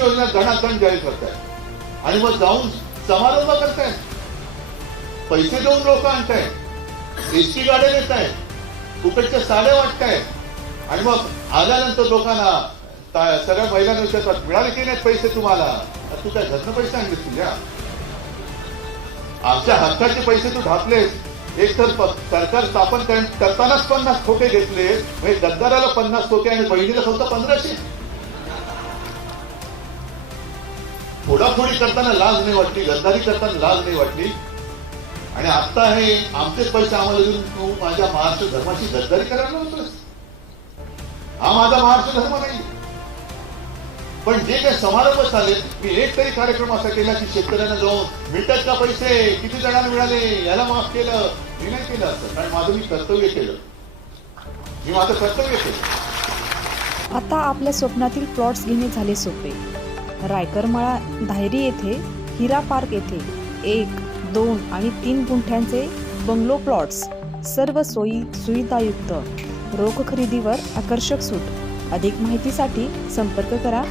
योजना धनाधन जाहीर करतायत. आणि मग जाऊन समारंभ करताय पैसे देऊन लोक आणताय एसटी गाड्या देत आहेत फुकटच्या साड्या वाटताय आणि मग आल्यानंतर लोकांना सगळ्या महिलांना विचारतात मिळाले की नाहीत पैसे तुम्हाला? तू काय घरनं पैसे आणले तुझ्या आमच्या हक्काचे पैसे तू ढापलेस. एक तर सरकार स्थापन करतानाच पन्नास खोके घेतले म्हणजे गद्दाराला पन्नास खोके आणि बहिणीला फक्त पंधराशे. फोडाफोडी करताना लाज नाही वाटली गद्दारी करताना लाज नाही वाटली. आणि आता हे आमचेच पैसे आम्हाला देऊन तू माझ्या महाराष्ट्र धर्माची गद्दारी करायला होतोस हा माझा महाराष्ट्र धर्म नाही. पण जे काही समारंभ झाले मी एक तरी कार्यक्रम असा केला की शेतकऱ्यांना जाऊन मिळतात का पैसे? किती जणांना मिळाले? याला माफ केलं. मी नाही केलं असं कारण माझं मी कर्तव्य केलं. मी माझं कर्तव्य केलं. आता आपल्या स्वप्नातील प्लॉट्स घेणे झाले सोपे. रायकरमळा धायरी येथे हिरा पार्क येथे एक दोन आणि तीन गुंठ्यांचे बंगलो प्लॉट्स सर्व सोयी सुविधायुक्त. रोख खरेदीवर आकर्षक सूट. अधिक माहितीसाठी संपर्क करा